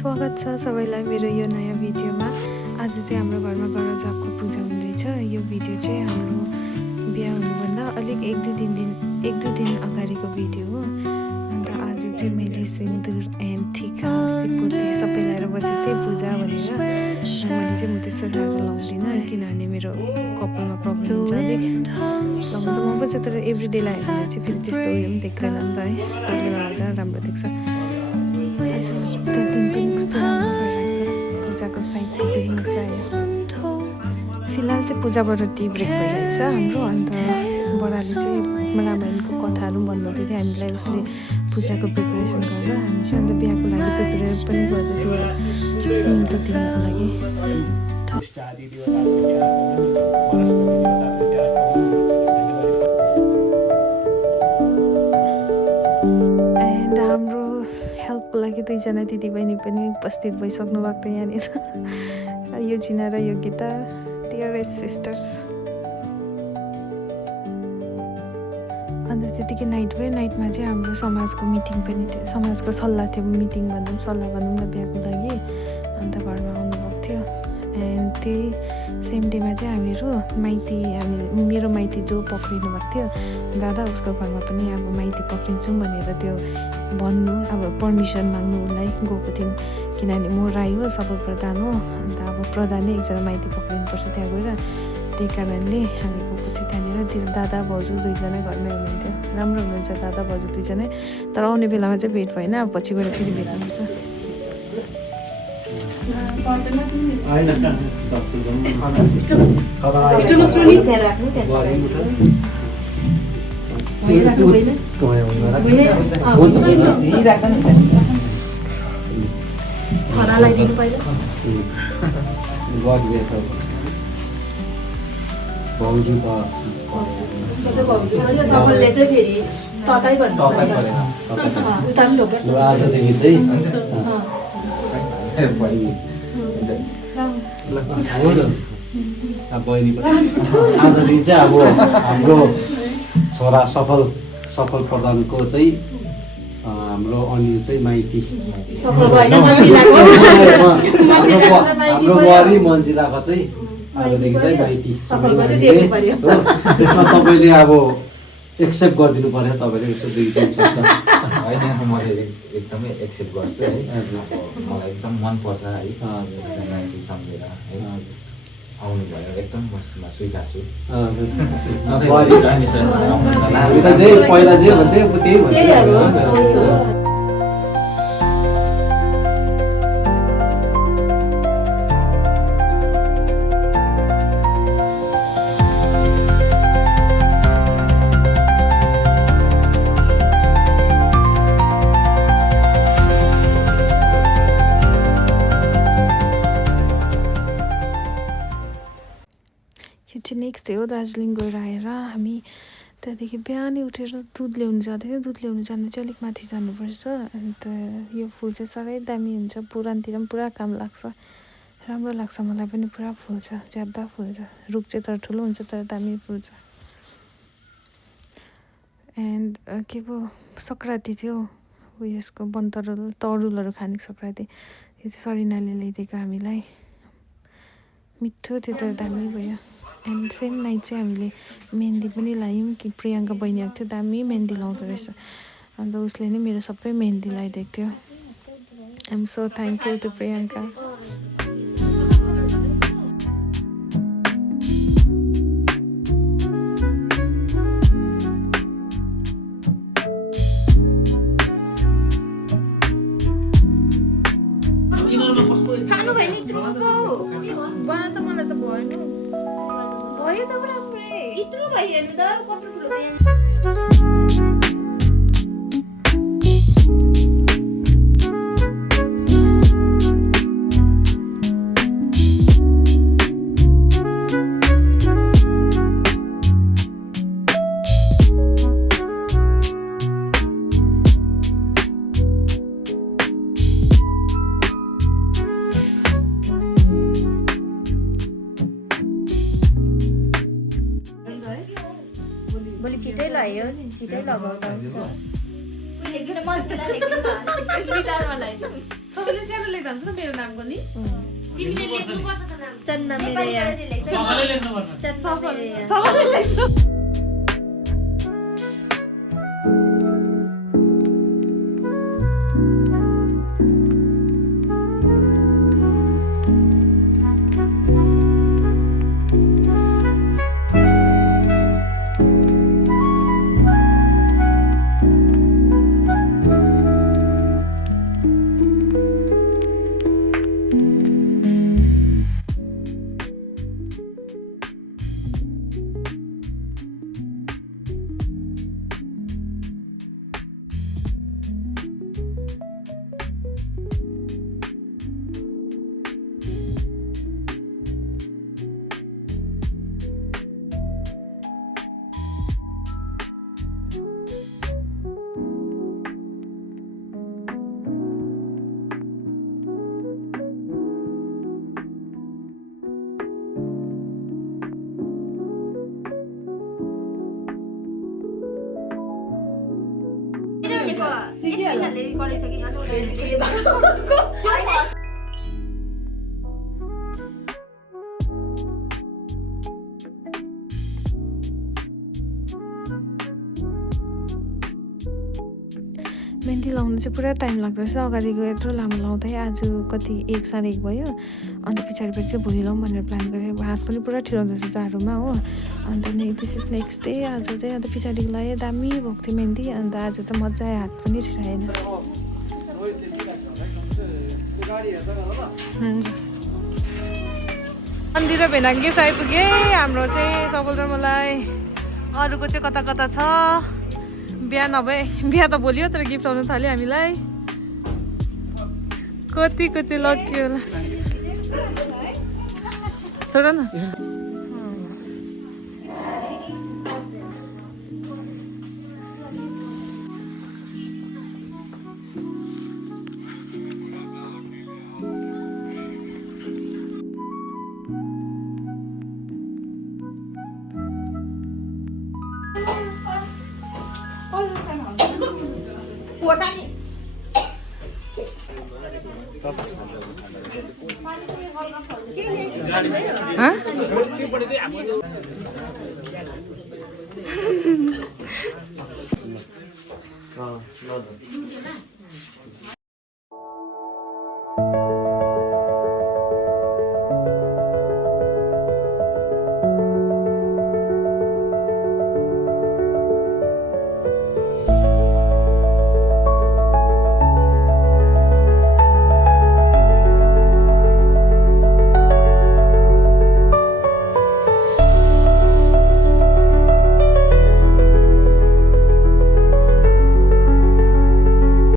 स्वागत छ सबैलाई मेरो यो नयाँ भिडियोमा। आज चाहिँ हाम्रो घरमा गरजाको पूजा हुँदैछ। यो भिडियो चाहिँ हाम्रो बिहा हुनुभन्दा अलिक एक दुई दिन अगाडिको भिडियो हो। अन्त आज चाहिँ मैले सिन्दुर एन्ड टिका सिपोते सबै लिएर बसेको थिएँ पूजा भनेर। मैले चाहिँ म त्यस्तो राम्रो लाउँदिनँ किनभने मेरो कपालमा प्रब्लम हुन्छ अलिक। लाउनु त मनपर्छ तर एभ्रिडे लगायो भने चाहिँ फेरि त्यस्तो उयो पनि देख्दैन नि त है। कहिले लगाउँदा राम्रो देख्छ। आज त दिन पनि कस्तो राम्रो भइरहेको छ। पूजाको साइडको दिन मजा आयो। फिलहाल चाहिँ पूजाबाट टी ब्रेक भइरहेको छ हाम्रो। अन्त बडाले चाहिँ रामायणको कथाहरू भन्नुहुँदै थियो हामीलाई। उसले पूजाको प्रिपरेसन गर्दा हामी चाहिँ अन्त बिहाको लागि प्रिपेयर पनि गर्दै थियो निम्तो दिनको लागि। एन्ड हाम्रो हेल्पको लागि दुईजना दिदीबहिनी पनि उपस्थित भइसक्नु भएको थियो यहाँनिर। यो जिना र यो गीता डियरेस्ट सिस्टर्स। अन्त त्यतिकै नाइट भयो। नाइटमा चाहिँ हाम्रो समाजको मिटिङ पनि थियो, समाजको सल्लाह थियो। मिटिङ भन्दा पनि सल्लाह भनौँ न बिहाको लागि। अन्त घरमा आउनुभएको थियो। एन्ड त्यही सेम डेमा चाहिँ हामी मेरो माइती जो पक्रिनु भएको थियो दादा, उसको घरमा पनि अब माइती पक्रिन्छौँ भनेर त्यो भन्नु, अब पर्मिसन माग्नु उसलाई गएको थियौँ। किनभने म राई हो, सबै प्रधान हो। अन्त अब प्रधानै एकजना माइती पक्रिनुपर्छ त्यहाँ गएर। त्यही कारणले हामी गएको थियो त्यहाँनिर। दादा भाउजू दुईजना घरमै हुनुहुन्थ्यो। राम्रो हुनुहुन्छ दादा भाउजू दुईजना। तर आउने बेलामा चाहिँ भेट भएन। अब पछि गएर फेरि भेट्नुपर्छ। आजदेखि चाहिँ बहिनी आजदेखि चाहिँ अब हाम्रो छोरा सफल प्रधानको चाहिँ हाम्रो अनिल चाहिँ माइती, हाम्रो बुहारी मन्जिलाको चाहिँ आजदेखि चाहिँ माइती। त्यसमा तपाईँले अब एक्सेप्ट गरिदिनु पर्यो। तपाईँले यसो दुई शब्द होइन, मैले एकदमै एक्सेप्ट गर्छु है। मलाई एकदम मनपर्छ है माइती सम्झेर है आउनुभयो। एकदम म स्वीकार्छु। पहिला जे भन्थ्यो त्यही भन्थ्यो। नेक्स्ट डे हो दार्जिलिङ गएर आएर हामी त्यहाँदेखि बिहानै उठेर दुध ल्याउनु जाँदै। दुध ल्याउनु जानु चाहिँ अलिक माथि जानुपर्छ। अन्त यो फुल चाहिँ साह्रै दामी हुन्छ। पुराणतिर पनि पुरा काम लाग्छ। राम्रो लाग्छ मलाई पनि। पुरा फुल्छ, ज्यादा फुल्छ। रुख चाहिँ तर ठुलो हुन्छ तर दामी फुल्छ। एन्ड के पो सङ्क्रान्ति थियो उयसको तरुलहरू खाने सङ्क्रान्ति। यो चाहिँ सरिनाले ल्याइदिएको हामीलाई। मिठो थियो तर दामी भयो। एन्ड सेम नाइट चाहिँ हामीले मेहन्दी पनि लायौँ कि प्रियङ्का बहिनी आएको थियो। दामी मेहन्दी लाउँदो रहेछ। अन्त उसले नै मेरो सबै मेहन्दी लगाइदिएको थियो। I am so thankful to Priyanka. सानो भयो नि यत्रो बना त मलाई त भएन। भयो त राम्रै यत्रो भयो हेर्नु त कत्रो ठुलो छ यहाँ। भोलि छिटै लगायो, छिटै लगाउँदा हुन्छ। लेख्दा हुन्छ नि मेरो नामको नि तिमीले लेख्नुपर्छ त नाम चन्ना नेपाली मेरेया गरेर लेख्छ सबैले लेख्नुपर्छ चन्ना मेरेया मेहन्दी लाउनु चाहिँ पुरा टाइम लाग्दो रहेछ अगाडिको यत्रो लामो लाउँदै आज कति 1 साढे 1 भयो अन्त पछाडिपट्टि चाहिँ भोलि लाउँ भनेर प्लान गरेँ हात पनि पुरा ठिराउँदो रहेछ जाडोमा हो अन्त दिस इज नेक्स्ट डे आज चाहिँ अन्त पछाडिको लगाएँ दामी भएको थियो मेहन्दी अन्त आज त मजा आयो हात पनि ठिराएन मन्दिर र भेना गिफ्ट आइपुगे हाम्रो चाहिँ सफल र मलाई अरूको चाहिँ कता कता छ बिहा नभए बिहा त भोलि हो तर गिफ्ट आउनु थाल्यो हामीलाई कतिको चाहिँ लकी होला छोड न ल